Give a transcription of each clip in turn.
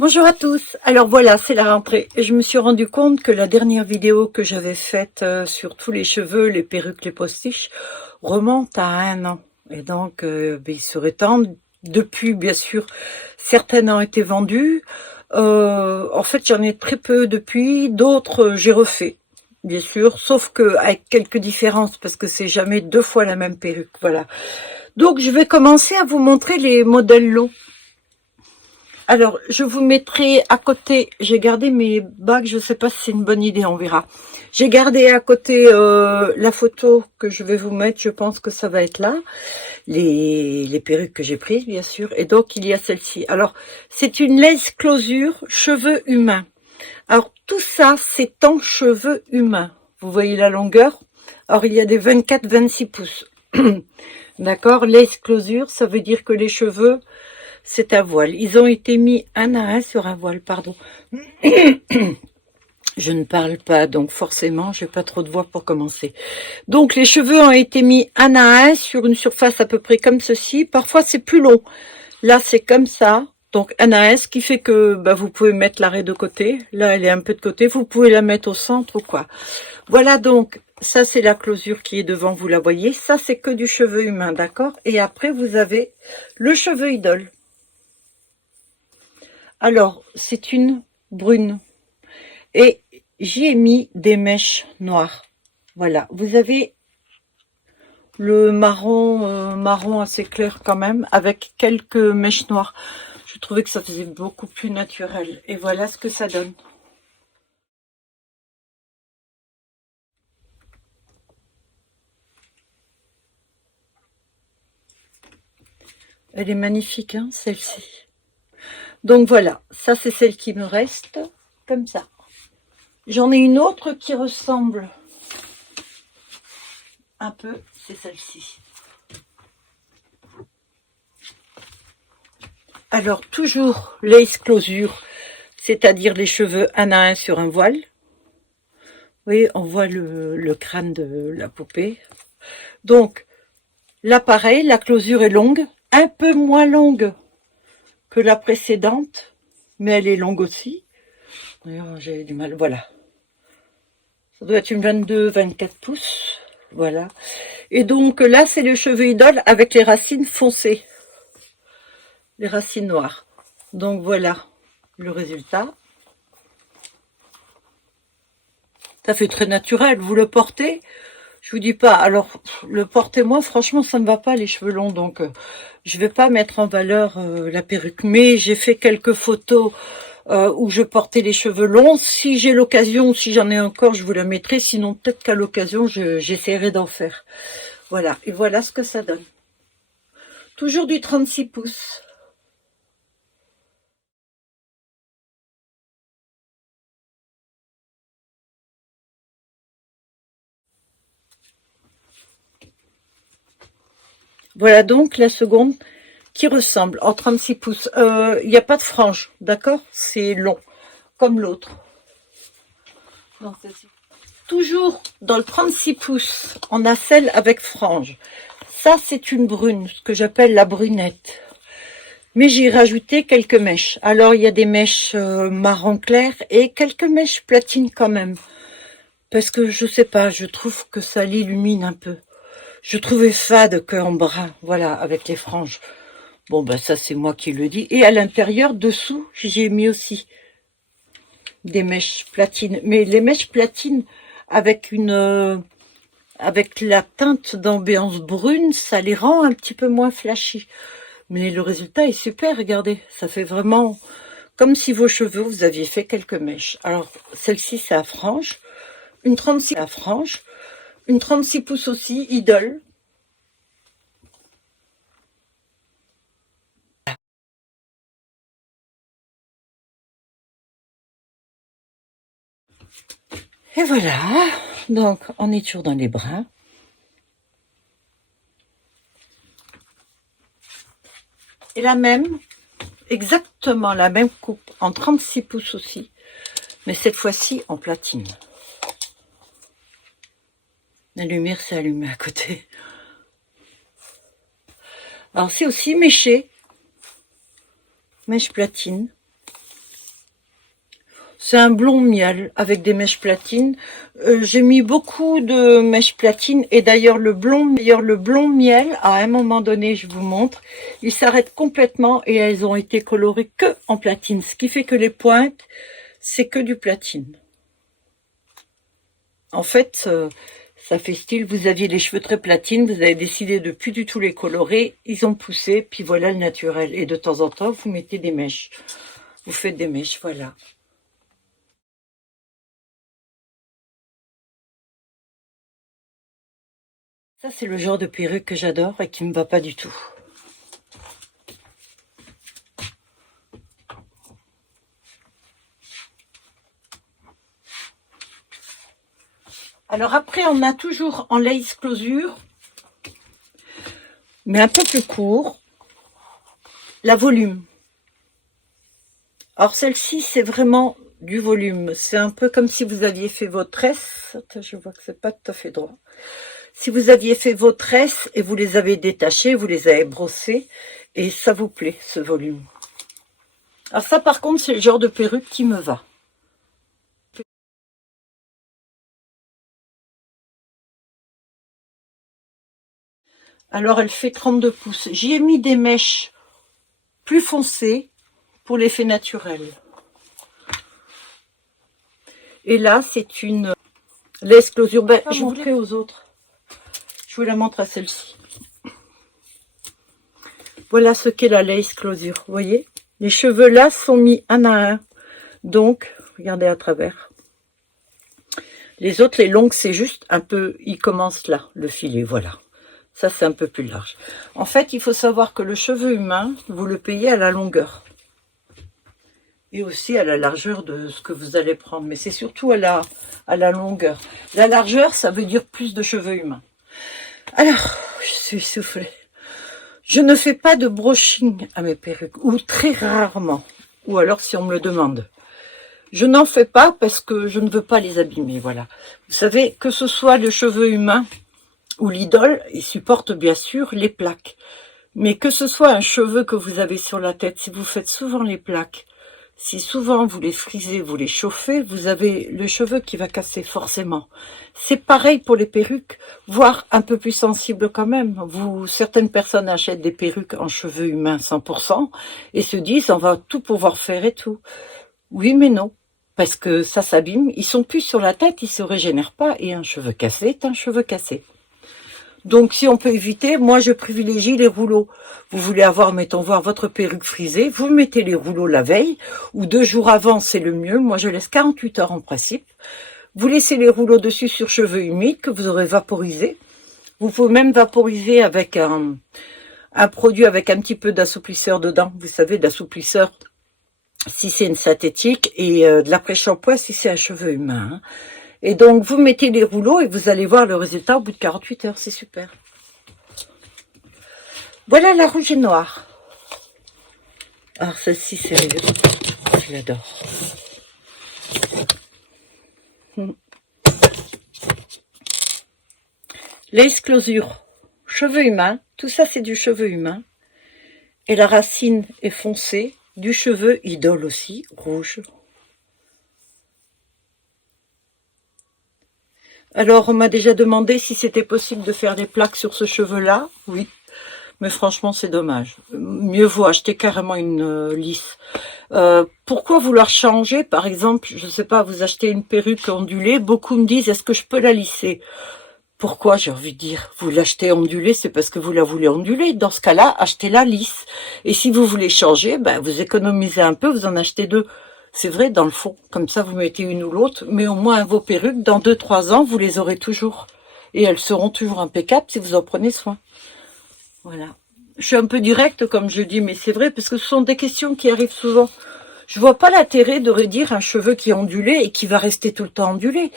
Bonjour à tous. Alors voilà, c'est la rentrée. Et je me suis rendu compte que la dernière vidéo que j'avais faite sur tous les cheveux, les perruques, les postiches, remonte à 1 an. Et donc, il serait temps. Depuis, bien sûr, certaines ont été vendues. En fait, j'en ai très peu depuis. D'autres, j'ai refait, bien sûr, sauf que avec quelques différences, parce que c'est jamais 2 fois la même perruque. Voilà. Donc, je vais commencer à vous montrer les modèles longs. Alors, je vous mettrai à côté, j'ai gardé mes bagues, je ne sais pas si c'est une bonne idée, on verra. J'ai gardé à côté la photo que je vais vous mettre, je pense que ça va être là. Les perruques que j'ai prises, bien sûr. Et donc, il y a celle-ci. Alors, c'est une lace closure cheveux humains. Alors, tout ça, c'est en cheveux humains. Vous voyez la longueur? Alors, il y a des 24-26 pouces. D'accord? Lace closure, ça veut dire que les cheveux... c'est un voile. Ils ont été mis un à un sur un voile, pardon. Je ne parle pas, donc forcément, j'ai pas trop de voix pour commencer. Donc, les cheveux ont été mis un à un sur une surface à peu près comme ceci. Parfois, c'est plus long. Là, c'est comme ça. Donc, un à un, ce qui fait que vous pouvez mettre l'arrêt de côté. Là, elle est un peu de côté. Vous pouvez la mettre au centre ou quoi. Voilà donc, ça, c'est la closure qui est devant, vous la voyez. Ça, c'est que du cheveu humain, d'accord? Et après, vous avez le cheveu idole. Alors, c'est une brune. Et j'y ai mis des mèches noires. Voilà, vous avez le marron, marron assez clair quand même, avec quelques mèches noires. Je trouvais que ça faisait beaucoup plus naturel. Et voilà ce que ça donne. Elle est magnifique, hein, celle-ci. Donc voilà, ça c'est celle qui me reste, comme ça. J'en ai une autre qui ressemble un peu, c'est celle-ci. Alors, toujours lace closure, c'est-à-dire les cheveux un à un sur un voile. Vous voyez, on voit le crâne de la poupée. Donc, là, pareil, la closure est longue, un peu moins longue que la précédente, mais elle est longue aussi. D'ailleurs, j'ai du mal, voilà. Ça doit être une 22-24 pouces, voilà. Et donc, là, c'est le cheveu idole avec les racines foncées, les racines noires. Donc, voilà le résultat. Ça fait très naturel, vous le portez, je vous dis pas, alors le porter moi franchement ça ne va pas les cheveux longs, donc je vais pas mettre en valeur la perruque, mais j'ai fait quelques photos où je portais les cheveux longs. Si j'ai l'occasion, si j'en ai encore, je vous la mettrai, sinon peut-être qu'à l'occasion j'essaierai d'en faire. Voilà, et voilà ce que ça donne. Toujours du 36 pouces. Voilà donc la seconde qui ressemble en 36 pouces. Il n'y a pas de frange, d'accord? C'est long, comme l'autre. Toujours dans le 36 pouces, on a celle avec frange. Ça, c'est une brune, ce que j'appelle la brunette. Mais j'ai rajouté quelques mèches. Alors, il y a des mèches marron clair et quelques mèches platine quand même. Parce que, je sais pas, je trouve que ça l'illumine un peu. Je trouvais fade qu'en brun, voilà, avec les franges. Bon, ça, c'est moi qui le dis. Et à l'intérieur, dessous, j'ai mis aussi des mèches platines. Mais les mèches platines avec avec la teinte d'ambiance brune, ça les rend un petit peu moins flashy. Mais le résultat est super, regardez. Ça fait vraiment comme si vos cheveux, vous aviez fait quelques mèches. Alors, celle-ci, c'est à frange. Une 36 à frange. Une 36 pouces aussi, idole. Et voilà. Donc, on est toujours dans les brins. Et la même, exactement la même coupe, en 36 pouces aussi. Mais cette fois-ci, en platine. La lumière s'est allumée à côté. Alors, c'est aussi méché. Mèche platine. C'est un blond miel avec des mèches platines. J'ai mis beaucoup de mèches platines et d'ailleurs le blond miel, à un moment donné, je vous montre, il s'arrête complètement et elles ont été colorées que en platine. Ce qui fait que les pointes, c'est que du platine. En fait, ça fait style, vous aviez les cheveux très platines, vous avez décidé de plus du tout les colorer, ils ont poussé, puis voilà le naturel. Et de temps en temps, vous mettez des mèches. Vous faites des mèches, voilà. Ça, c'est le genre de perruque que j'adore et qui me va pas du tout. Alors après, on a toujours en lace closure, mais un peu plus court, la volume. Alors celle-ci, c'est vraiment du volume. C'est un peu comme si vous aviez fait vos tresses. Attends, je vois que c'est pas tout à fait droit. Si vous aviez fait vos tresses et vous les avez détachées, vous les avez brossées, et ça vous plaît, ce volume. Alors ça, par contre, c'est le genre de perruque qui me va. Alors, elle fait 32 pouces. J'y ai mis des mèches plus foncées pour l'effet naturel. Et là, c'est une lace closure. Ben, je vous montrer aux autres. Je vous la montre à celle-ci. Voilà ce qu'est la lace closure. Vous voyez, les cheveux là sont mis un à un. Donc, regardez à travers. Les autres, les longues, c'est juste un peu... Ils commencent là, le filet, voilà. Ça, c'est un peu plus large. En fait, il faut savoir que le cheveu humain, vous le payez à la longueur. Et aussi à la largeur de ce que vous allez prendre. Mais c'est surtout à la longueur. La largeur, ça veut dire plus de cheveux humains. Alors, je suis essoufflée. Je ne fais pas de brushing à mes perruques. Ou très rarement. Ou alors si on me le demande. Je n'en fais pas parce que je ne veux pas les abîmer, voilà. Vous savez, que ce soit le cheveu humain ou l'idole, il supporte bien sûr les plaques. Mais que ce soit un cheveu que vous avez sur la tête, si vous faites souvent les plaques, si souvent vous les frisez, vous les chauffez, vous avez le cheveu qui va casser forcément. C'est pareil pour les perruques, voire un peu plus sensible quand même. Certaines personnes achètent des perruques en cheveux humains 100% et se disent on va tout pouvoir faire et tout. Oui mais non, parce que ça s'abîme, ils sont plus sur la tête, ils se régénèrent pas et un cheveu cassé est un cheveu cassé. Donc si on peut éviter, moi je privilégie les rouleaux. Vous voulez avoir, mettons voir votre perruque frisée, vous mettez les rouleaux la veille ou 2 jours avant, c'est le mieux. Moi je laisse 48 heures en principe. Vous laissez les rouleaux dessus sur cheveux humides que vous aurez vaporisé. Vous pouvez même vaporiser avec un produit avec un petit peu d'assouplisseur dedans. Vous savez, d'assouplisseur si c'est une synthétique et de l'après-shampoing si c'est un cheveu humain. Hein. Et donc, vous mettez les rouleaux et vous allez voir le résultat au bout de 48 heures. C'est super. Voilà la rouge et noire. Alors, celle-ci, sérieux, je l'adore. Lace closure, cheveux humains. Tout ça, c'est du cheveu humain. Et la racine est foncée. Du cheveu idole aussi, rouge. Alors, on m'a déjà demandé si c'était possible de faire des plaques sur ce cheveu-là. Oui, mais franchement, c'est dommage. Mieux vaut acheter carrément une lisse. Pourquoi vouloir changer? Par exemple, je ne sais pas, vous achetez une perruque ondulée. Beaucoup me disent, est-ce que je peux la lisser? Pourquoi, j'ai envie de dire, vous l'achetez ondulée, c'est parce que vous la voulez ondulée. Dans ce cas-là, achetez-la lisse. Et si vous voulez changer, ben, vous économisez un peu, vous en achetez 2. C'est vrai, dans le fond, comme ça, vous mettez une ou l'autre, mais au moins vos perruques, dans 2-3 ans, vous les aurez toujours. Et elles seront toujours impeccables si vous en prenez soin. Voilà. Je suis un peu directe, comme je dis, mais c'est vrai, parce que ce sont des questions qui arrivent souvent. Je vois pas l'intérêt de redire un cheveu qui est ondulé et qui va rester tout le temps ondulé.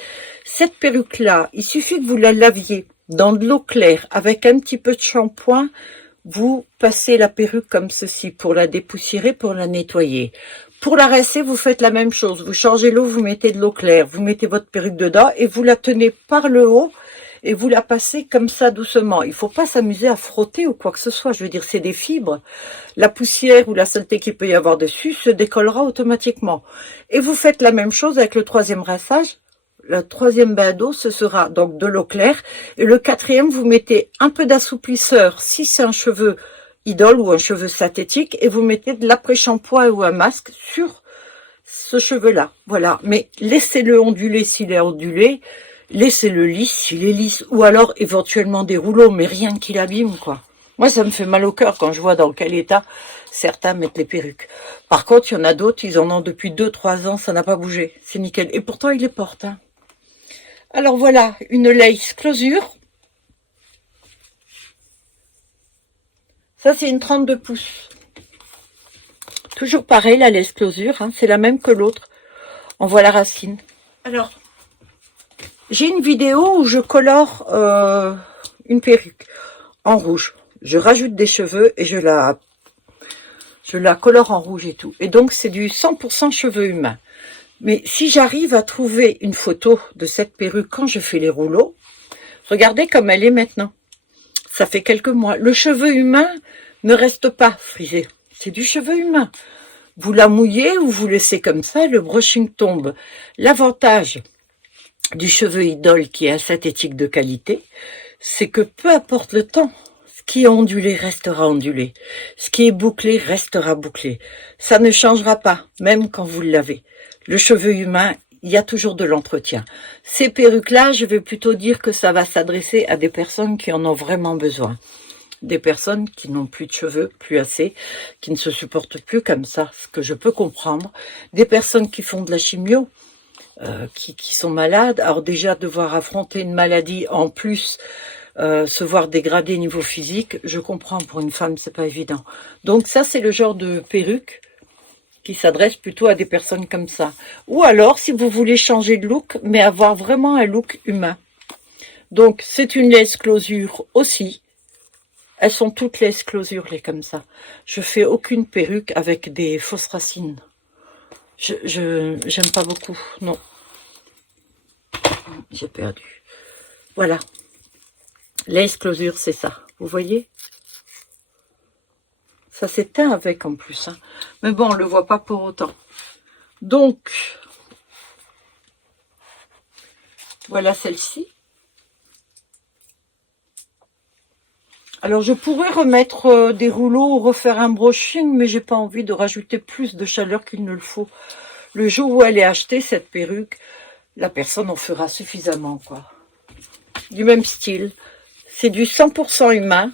Cette perruque-là, il suffit que vous la laviez dans de l'eau claire avec un petit peu de shampoing. Vous passez la perruque comme ceci pour la dépoussiérer, pour la nettoyer. Pour la rincer, vous faites la même chose. Vous changez l'eau, vous mettez de l'eau claire, vous mettez votre perruque dedans et vous la tenez par le haut et vous la passez comme ça doucement. Il faut pas s'amuser à frotter ou quoi que ce soit. Je veux dire, c'est des fibres. La poussière ou la saleté qu'il peut y avoir dessus se décollera automatiquement. Et vous faites la même chose avec le troisième rinçage. Le troisième bain d'eau, ce sera donc de l'eau claire. Et le quatrième, vous mettez un peu d'assouplisseur si c'est un cheveu idole ou un cheveu synthétique. Et vous mettez de l'après-shampoing ou un masque sur ce cheveu-là. Voilà. Mais laissez-le onduler s'il est ondulé. Laissez-le lisse s'il est lisse. Ou alors éventuellement des rouleaux, mais rien qui l'abîme, quoi. Moi, ça me fait mal au cœur quand je vois dans quel état certains mettent les perruques. Par contre, il y en a d'autres, ils en ont depuis 2-3 ans, ça n'a pas bougé. C'est nickel. Et pourtant, ils les portent, hein. Alors voilà, une lace closure. Ça, c'est une 32 pouces. Toujours pareil, la lace closure, hein, c'est la même que l'autre. On voit la racine. Alors, j'ai une vidéo où je colore une perruque en rouge. Je rajoute des cheveux et je la colore en rouge et tout. Et donc, c'est du 100% cheveux humains. Mais si j'arrive à trouver une photo de cette perruque quand je fais les rouleaux, regardez comme elle est maintenant. Ça fait quelques mois. Le cheveu humain ne reste pas frisé. C'est du cheveu humain. Vous la mouillez ou vous laissez comme ça, le brushing tombe. L'avantage du cheveu idole qui est un synthétique de qualité, c'est que peu importe le temps, ce qui est ondulé restera ondulé. Ce qui est bouclé restera bouclé. Ça ne changera pas, même quand vous le lavez. Le cheveu humain, il y a toujours de l'entretien. Ces perruques-là, je vais plutôt dire que ça va s'adresser à des personnes qui en ont vraiment besoin. Des personnes qui n'ont plus de cheveux, plus assez, qui ne se supportent plus comme ça, ce que je peux comprendre. Des personnes qui font de la chimio, qui sont malades. Alors déjà, devoir affronter une maladie en plus, se voir dégradé niveau physique, je comprends, pour une femme, c'est pas évident. Donc ça, c'est le genre de perruque qui s'adresse plutôt à des personnes comme ça. Ou alors, si vous voulez changer de look, mais avoir vraiment un look humain. Donc, c'est une lace closure aussi. Elles sont toutes lace closure, les comme ça. Je fais aucune perruque avec des fausses racines. J'aime pas beaucoup, non. J'ai perdu. Voilà. Lace closure, c'est ça. Vous voyez? Ça s'éteint avec en plus, hein. Mais bon, on le voit pas pour autant. Donc, voilà celle-ci. Alors, je pourrais remettre des rouleaux ou refaire un brushing, mais j'ai pas envie de rajouter plus de chaleur qu'il ne le faut. Le jour où elle est achetée, cette perruque, la personne en fera suffisamment, quoi. Du même style. C'est du 100% humain.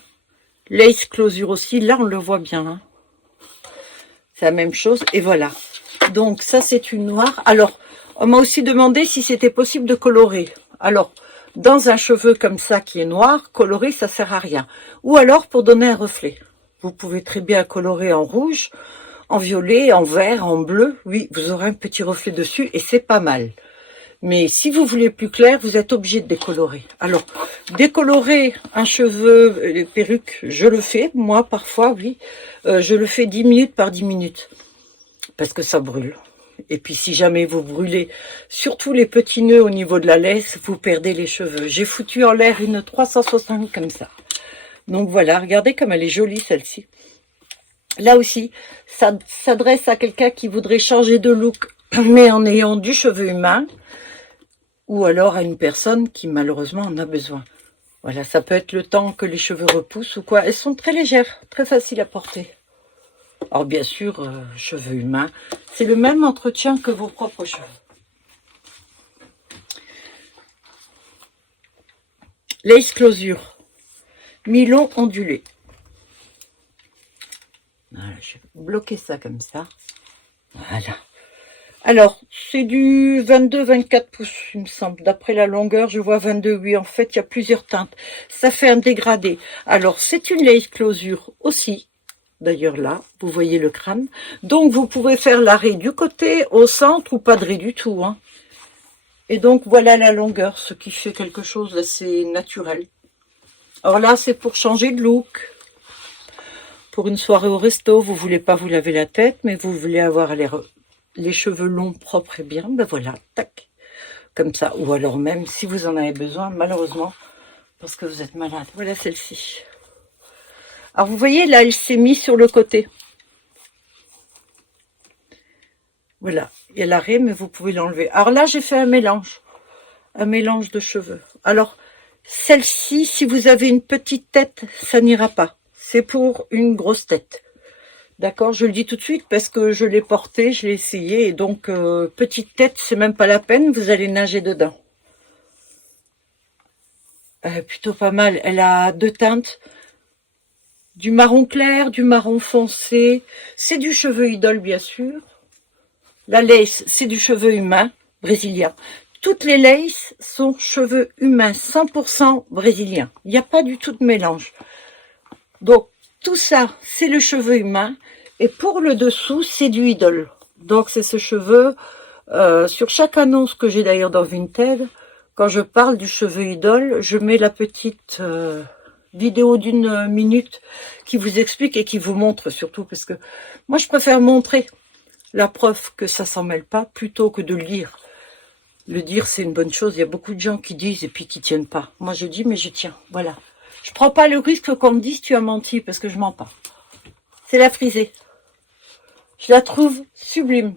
Lace closure aussi, là on le voit bien, hein. C'est la même chose, et voilà. Donc ça c'est une noire. Alors, on m'a aussi demandé si c'était possible de colorer. Alors, dans un cheveu comme ça qui est noir, colorer ça sert à rien. Ou alors pour donner un reflet. Vous pouvez très bien colorer en rouge, en violet, en vert, en bleu. Oui, vous aurez un petit reflet dessus et c'est pas mal. Mais si vous voulez plus clair, vous êtes obligé de décolorer. Alors, décolorer un cheveu, les perruques, je le fais, moi, parfois, oui. Je le fais 10 minutes par 10 minutes. Parce que ça brûle. Et puis, si jamais vous brûlez, surtout les petits nœuds au niveau de la laisse, vous perdez les cheveux. J'ai foutu en l'air une 360 comme ça. Donc voilà, regardez comme elle est jolie, celle-ci. Là aussi, ça s'adresse à quelqu'un qui voudrait changer de look, mais en ayant du cheveu humain. Ou alors à une personne qui malheureusement en a besoin. Voilà, ça peut être le temps que les cheveux repoussent ou quoi. Elles sont très légères, très faciles à porter. Alors bien sûr, cheveux humains, c'est le même entretien que vos propres cheveux. Lace closure, mi-long ondulé. Voilà, je vais bloquer ça comme ça. Voilà. Alors, c'est du 22-24 pouces, il me semble. D'après la longueur, je vois 22. Oui, en fait, il y a plusieurs teintes. Ça fait un dégradé. Alors, c'est une lace closure aussi. D'ailleurs, là, vous voyez le crâne. Donc, vous pouvez faire l'arrêt du côté, au centre, ou pas de raie du tout, hein. Et donc, voilà la longueur, ce qui fait quelque chose d'assez naturel. Alors là, c'est pour changer de look. Pour une soirée au resto, vous voulez pas vous laver la tête, mais vous voulez avoir les cheveux longs, propres et bien, ben voilà, tac, comme ça. Ou alors même, si vous en avez besoin, malheureusement, parce que vous êtes malade. Voilà celle-ci. Alors vous voyez, là, elle s'est mise sur le côté. Voilà, il y a l'arrêt, mais vous pouvez l'enlever. Alors là, j'ai fait un mélange de cheveux. Alors, celle-ci, si vous avez une petite tête, ça n'ira pas. C'est pour une grosse tête. D'accord, je le dis tout de suite parce que je l'ai porté, je l'ai essayé. Et donc, petite tête, c'est même pas la peine, vous allez nager dedans. Plutôt pas mal. Elle a deux teintes. Du marron clair, du marron foncé. C'est du cheveu idole, bien sûr. La lace, c'est du cheveu humain, brésilien. Toutes les laces sont cheveux humains, 100% brésiliens. Il n'y a pas du tout de mélange. Donc, tout ça, c'est le cheveu humain. Et pour le dessous, c'est du idole. Donc, c'est ce cheveu. Sur chaque annonce que j'ai d'ailleurs dans Vinted, quand je parle du cheveu idole, je mets la petite vidéo d'1 minute qui vous explique et qui vous montre surtout. Parce que moi, je préfère montrer la preuve que ça s'en mêle pas plutôt que de le lire. Le dire, c'est une bonne chose. Il y a beaucoup de gens qui disent et puis qui tiennent pas. Moi, je dis, mais je tiens. Voilà. Je prends pas le risque qu'on me dise tu as menti parce que je mens pas. C'est la frisée. Je la trouve sublime.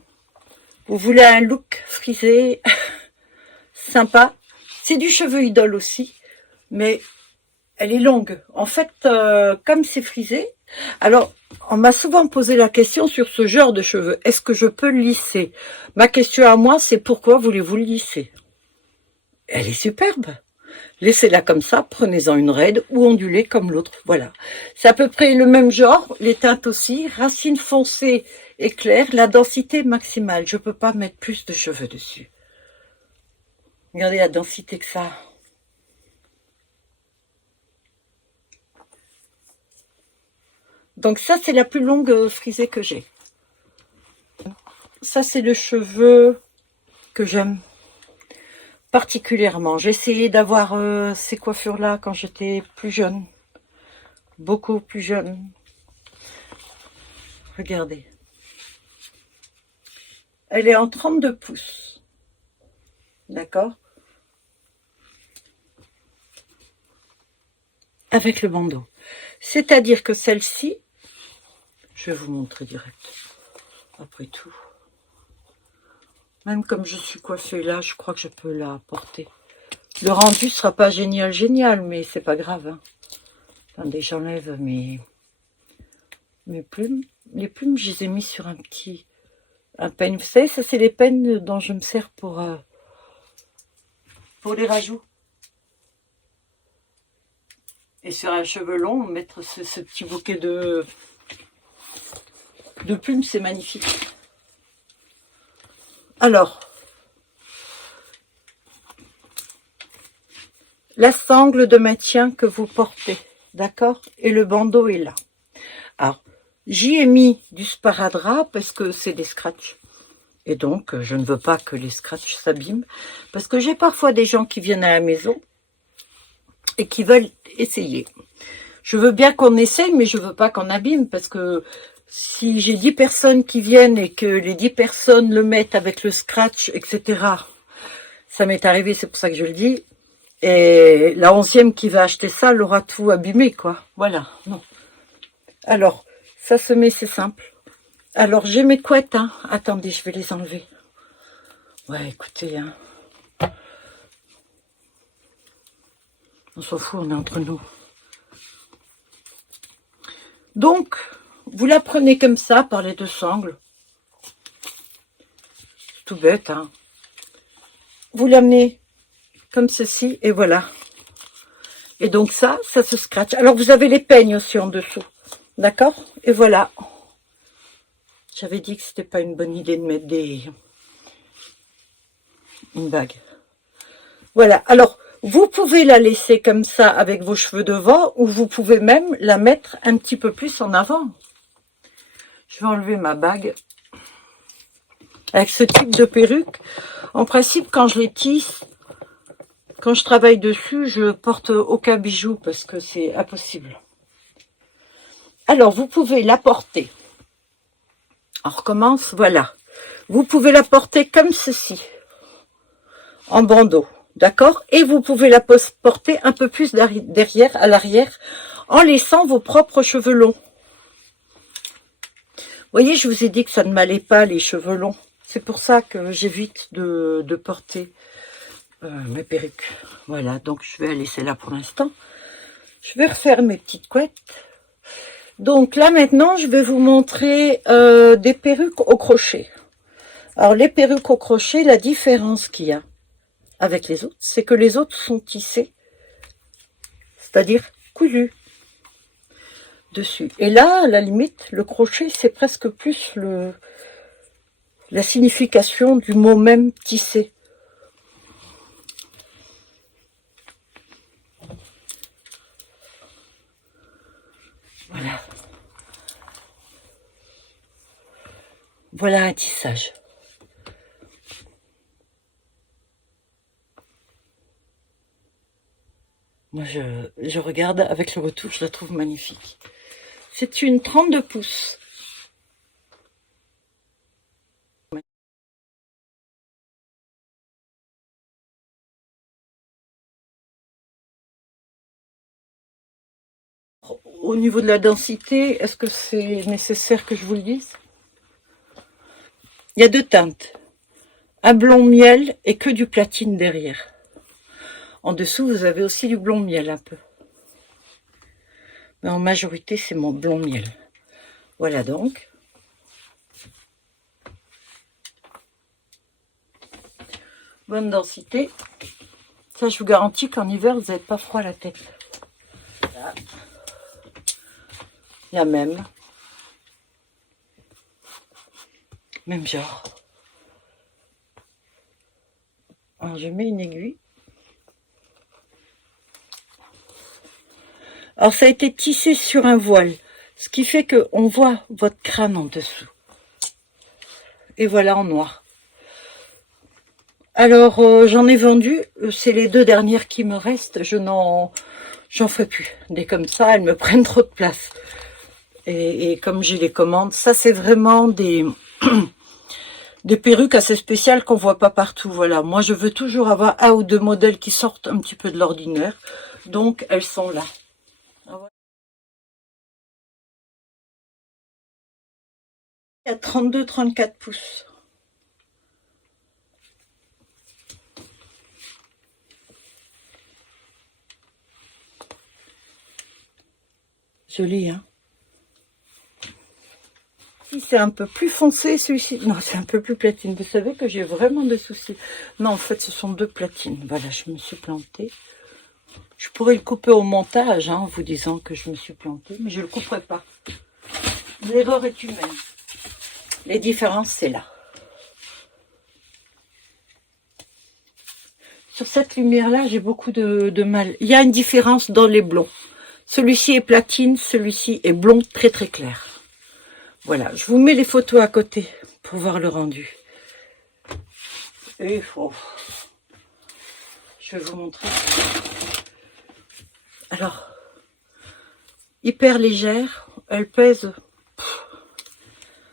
Vous voulez un look frisé, sympa. C'est du cheveu idole aussi, mais elle est longue. En fait, comme c'est frisé, alors on m'a souvent posé la question sur ce genre de cheveux. Est-ce que je peux le lisser? Ma question à moi, c'est pourquoi voulez-vous le lisser? Elle est superbe. Laissez-la comme ça, prenez-en une raide ou ondulée comme l'autre. Voilà. C'est à peu près le même genre, les teintes aussi. Racines foncées et claires, la densité maximale. Je ne peux pas mettre plus de cheveux dessus. Regardez la densité que ça a. Donc ça, c'est la plus longue frisée que j'ai. Ça, c'est le cheveu que j'aime particulièrement. J'ai essayé d'avoir ces coiffures-là quand j'étais plus jeune. Beaucoup plus jeune. Regardez. Elle est en 32 pouces. D'accord? Avec le bandeau. C'est-à-dire que celle-ci, je vais vous montrer direct. Après tout. Même comme je suis coiffée là, je crois que je peux la porter. Le rendu sera pas génial, mais c'est pas grave. Hein. Attendez, j'enlève mes plumes. Les plumes, je les ai mis sur un peigne. Vous savez, ça c'est les peignes dont je me sers pour les rajouts. Et sur un cheveu long, mettre ce petit bouquet de plumes, c'est magnifique. Alors, la sangle de maintien que vous portez, d'accord? Et le bandeau est là. Alors, j'y ai mis du sparadrap parce que c'est des scratchs. Et donc, je ne veux pas que les scratchs s'abîment. Parce que j'ai parfois des gens qui viennent à la maison et qui veulent essayer. Je veux bien qu'on essaye, mais je veux pas qu'on abîme. Parce que si j'ai 10 personnes qui viennent et que les 10 personnes le mettent avec le scratch, etc. Ça m'est arrivé, c'est pour ça que je le dis. Et la 11e qui va acheter ça, l'aura tout abîmé, quoi. Voilà, non. Alors, ça se met, c'est simple. Alors, j'ai mes couettes, hein. Attendez, je vais les enlever. Ouais, écoutez, hein. On s'en fout, on est entre nous. Donc, vous la prenez comme ça, par les deux sangles. Tout bête, hein. Vous l'amenez comme ceci, et voilà. Et donc ça se scratch. Alors, vous avez les peignes aussi en dessous. D'accord? Et voilà. J'avais dit que c'était pas une bonne idée de mettre une bague. Voilà. Alors, vous pouvez la laisser comme ça avec vos cheveux devant ou vous pouvez même la mettre un petit peu plus en avant. Je vais enlever ma bague. Avec ce type de perruque, en principe, quand je les tisse, quand je travaille dessus, je porte aucun bijou parce que c'est impossible. Alors, vous pouvez la porter. On recommence, voilà. Vous pouvez la porter comme ceci, en bandeau. d'accord? Et vous pouvez la porter un peu plus derrière, à l'arrière, en laissant vos propres cheveux longs. Vous voyez, je vous ai dit que ça ne m'allait pas, les cheveux longs. C'est pour ça que j'évite de porter mes perruques. Voilà, donc je vais la laisser là pour l'instant. Je vais refaire mes petites couettes. Donc là, maintenant, je vais vous montrer des perruques au crochet. Alors, les perruques au crochet, la différence qu'il y a avec les autres, c'est que les autres sont tissées, c'est-à-dire cousues dessus. Et là, à la limite, le crochet, c'est presque plus la signification du mot même tissé. Voilà. Voilà un tissage. Moi, je regarde avec le retour, je la trouve magnifique. C'est une 32 pouces. Au niveau de la densité, est-ce que c'est nécessaire que je vous le dise? Il y a deux teintes. Un blond miel et que du platine derrière. En dessous, vous avez aussi du blond miel un peu. Mais en majorité, c'est mon blond miel. Voilà donc. Bonne densité. Ça, je vous garantis qu'en hiver, vous n'avez pas froid à la tête. Là. Il y a même genre. Alors, je mets une aiguille. Alors, ça a été tissé sur un voile, ce qui fait qu'on voit votre crâne en dessous. Et voilà en noir. Alors, j'en ai vendu, c'est les deux dernières qui me restent, j'en fais plus. Des comme ça, elles me prennent trop de place. Et comme j'ai les commandes, ça c'est vraiment des perruques assez spéciales qu'on voit pas partout. Voilà, moi je veux toujours avoir un ou deux modèles qui sortent un petit peu de l'ordinaire. Donc, elles sont là. Il y a 32-34 pouces. Joli, hein? Si c'est un peu plus foncé, celui-ci... Non, c'est un peu plus platine. Vous savez que j'ai vraiment des soucis. Non, en fait, ce sont deux platines. Voilà, je me suis plantée. Je pourrais le couper au montage, hein, en vous disant que je me suis plantée, mais je ne le couperai pas. L'erreur est humaine. Les différences, c'est là. Sur cette lumière-là, j'ai beaucoup de mal. Il y a une différence dans les blonds. Celui-ci est platine, celui-ci est blond très très clair. Voilà, je vous mets les photos à côté pour voir le rendu. Et je vais vous montrer. Alors, hyper légère, elle pèse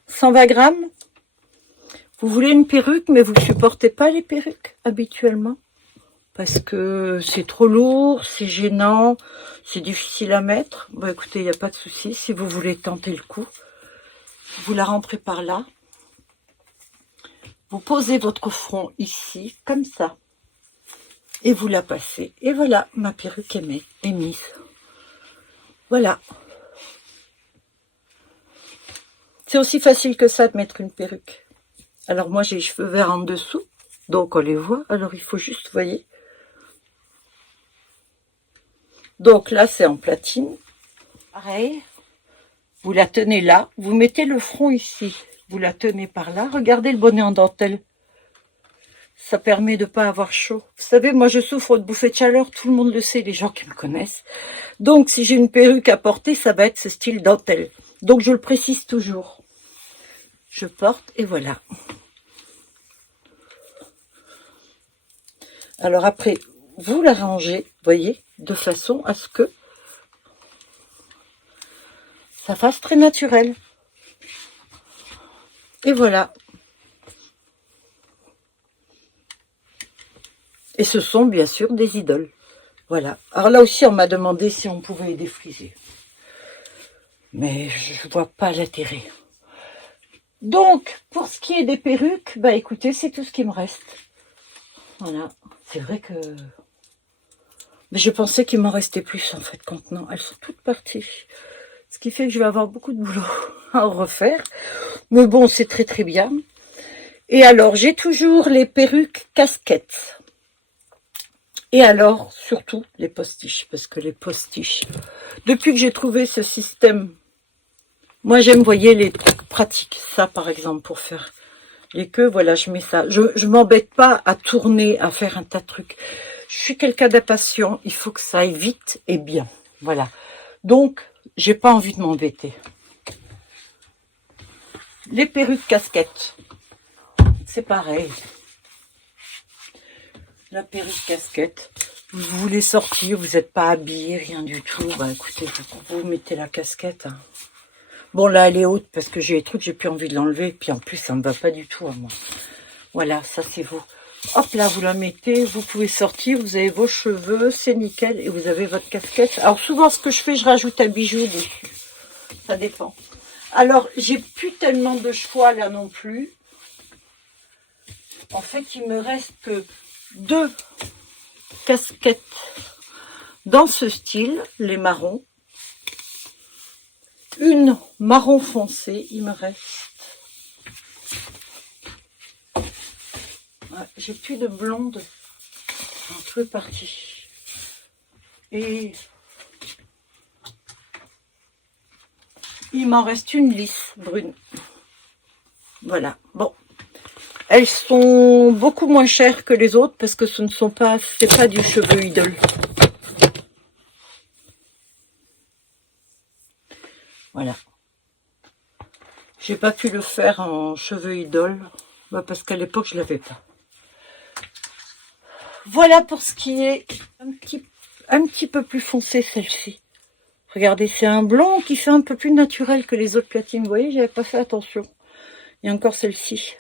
120 grammes. Vous voulez une perruque, mais vous ne supportez pas les perruques habituellement parce que c'est trop lourd, c'est gênant, c'est difficile à mettre. Bon, écoutez, il n'y a pas de souci. Si vous voulez tenter le coup, vous la rentrez par là. Vous posez votre front ici, comme ça. Et vous la passez. Et voilà, ma perruque est mise. Voilà. C'est aussi facile que ça de mettre une perruque. Alors moi, j'ai les cheveux verts en dessous. Donc on les voit. Alors il faut juste, vous voyez. Donc là, c'est en platine. Pareil. Vous la tenez là. Vous mettez le front ici. Vous la tenez par là. Regardez le bonnet en dentelle. Ça permet de ne pas avoir chaud. Vous savez, moi, je souffre de bouffées de chaleur. Tout le monde le sait, les gens qui me connaissent. Donc, si j'ai une perruque à porter, ça va être ce style dentelle. Donc, je le précise toujours. Je porte et voilà. Alors après, vous la rangez, voyez, de façon à ce que ça fasse très naturel. Et voilà. Et ce sont bien sûr des idoles. Voilà. Alors là aussi, on m'a demandé si on pouvait les défriser. Mais je vois pas l'intérêt. Donc, pour ce qui est des perruques, bah écoutez, c'est tout ce qui me reste. Voilà. C'est vrai que... Mais je pensais qu'il m'en restait plus, en fait, quand non. Elles sont toutes parties. Ce qui fait que je vais avoir beaucoup de boulot à en refaire. Mais bon, c'est très très bien. Et alors, j'ai toujours les perruques casquettes. Et alors, surtout, les postiches. Parce que les postiches, depuis que j'ai trouvé ce système, moi j'aime, voyez, les trucs pratiques. Ça, par exemple, pour faire les queues, voilà, je mets ça. Je m'embête pas à tourner, à faire un tas de trucs. Je suis quelqu'un d'impatient. Il faut que ça aille vite et bien. Voilà. Donc, j'ai pas envie de m'embêter. Les perruques casquettes, c'est pareil. La perruque casquette, vous voulez sortir, vous n'êtes pas habillé, rien du tout. Bah écoutez, vous mettez la casquette. Hein. Bon là, elle est haute parce que j'ai les trucs, j'ai plus envie de l'enlever. Puis en plus, ça me va pas du tout à moi. Voilà, ça c'est vous. Hop là, vous la mettez, vous pouvez sortir, vous avez vos cheveux, c'est nickel. Et vous avez votre casquette. Alors souvent, ce que je fais, je rajoute un bijou dessus. Ça dépend. Alors, j'ai plus tellement de choix là non plus. En fait, il me reste que 2 casquettes dans ce style, les marrons. Une marron foncé, il me reste. Ouais, j'ai plus de blonde. Tout est parti. Et il m'en reste une lisse brune. Voilà. Bon. Elles sont beaucoup moins chères que les autres parce que ce ne sont pas, c'est pas du cheveu idole. Voilà. J'ai pas pu le faire en cheveux idole parce qu'à l'époque je l'avais pas. Voilà pour ce qui est un petit peu plus foncé celle-ci. Regardez, c'est un blond qui fait un peu plus naturel que les autres platines. Vous voyez, j'avais pas fait attention. Il y a encore celle-ci.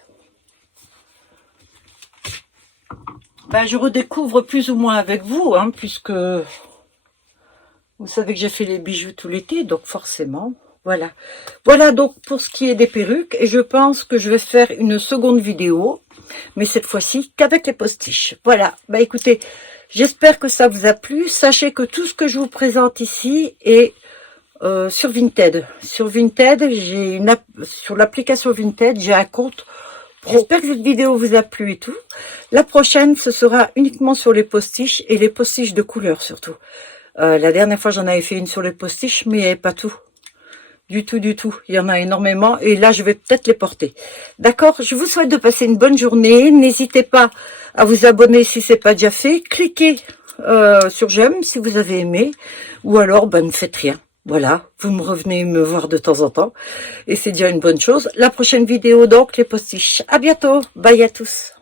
Ben, je redécouvre plus ou moins avec vous, hein, puisque vous savez que j'ai fait les bijoux tout l'été, donc forcément, voilà. Voilà donc pour ce qui est des perruques, et je pense que je vais faire une seconde vidéo, mais cette fois-ci qu'avec les postiches. Voilà, bah écoutez, j'espère que ça vous a plu. Sachez que tout ce que je vous présente ici est sur Vinted. Sur Vinted, sur l'application Vinted, j'ai un compte. J'espère que cette vidéo vous a plu et tout. La prochaine, ce sera uniquement sur les postiches et les postiches de couleur surtout. La dernière fois, j'en avais fait une sur les postiches, mais il n'y avait pas tout. Du tout, du tout. Il y en a énormément et là, je vais peut-être les porter. D'accord? Je vous souhaite de passer une bonne journée. N'hésitez pas à vous abonner si ce n'est pas déjà fait. Cliquez sur j'aime si vous avez aimé ou alors, ne faites rien. Voilà, vous me revenez me voir de temps en temps. Et c'est déjà une bonne chose. La prochaine vidéo, donc, les postiches. À bientôt. Bye à tous.